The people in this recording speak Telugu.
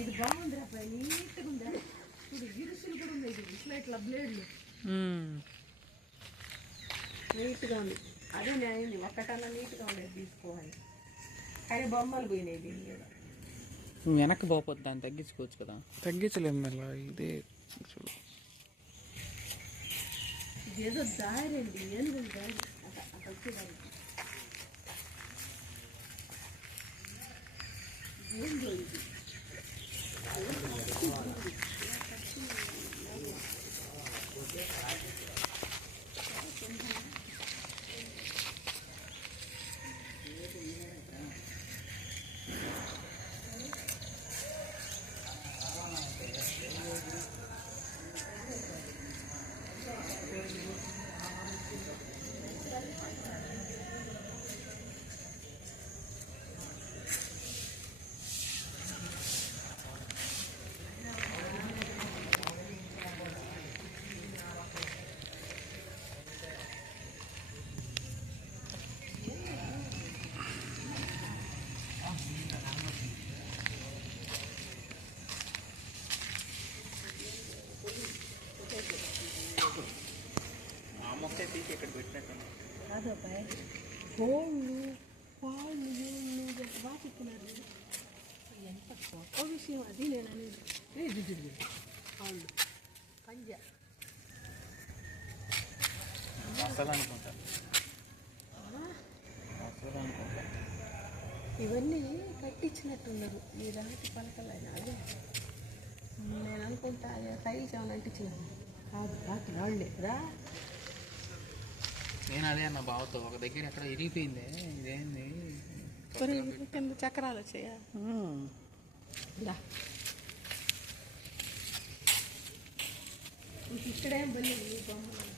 ఇది బాగుంది రా, నీట్గా ఉందా చూడు, ఇరుసులు కూడా ఉంది. ఇది ఇట్లా బ్లేడ్లు నీట్గా ఉంది. అదే నేను ఒక్కటన్నా నీట్గా ఉండేది తీసుకోవాలి, కానీ బొమ్మలు పోయినాయి దీని మీద. వెనక్కి పోకపోతే దాన్ని తగ్గించుకోవచ్చు కదా. తగ్గించలేము మళ్ళీ ఇదే చూడు. ఇదేదో దారి అండి, ఏనుగు దారి అక్కడ వచ్చేదానికి. ఏందో ఇది ఆ మొక్క తీసి ఇక్కడ పెట్టినట్టు కాదబ్బాయి, గోళ్ళు పాళ్ళు వాటిస్తున్నారు. ఎంత గొప్ప విషయం అది. నేను అనేది పాళ్ళు పంజా అసలు అనుకుంటా, అసలు అనుకుంటా. ఇవన్నీ కట్టించినట్టున్నారు ఈ రాతి పలకలైనా. అదే నేను అనుకుంటా, అదే టైల్స్ ఏమైనా అంటించినాను. కాదు, రాత్రి రాళ్ళే రా. నేను అదే అన్న బావతో, ఒక దగ్గర ఎక్కడ ఇరిగిపోయింది, ఇదేంది కింద చక్రాలు వచ్చాయా? ఇక్కడేం బలి బొమ్మలు.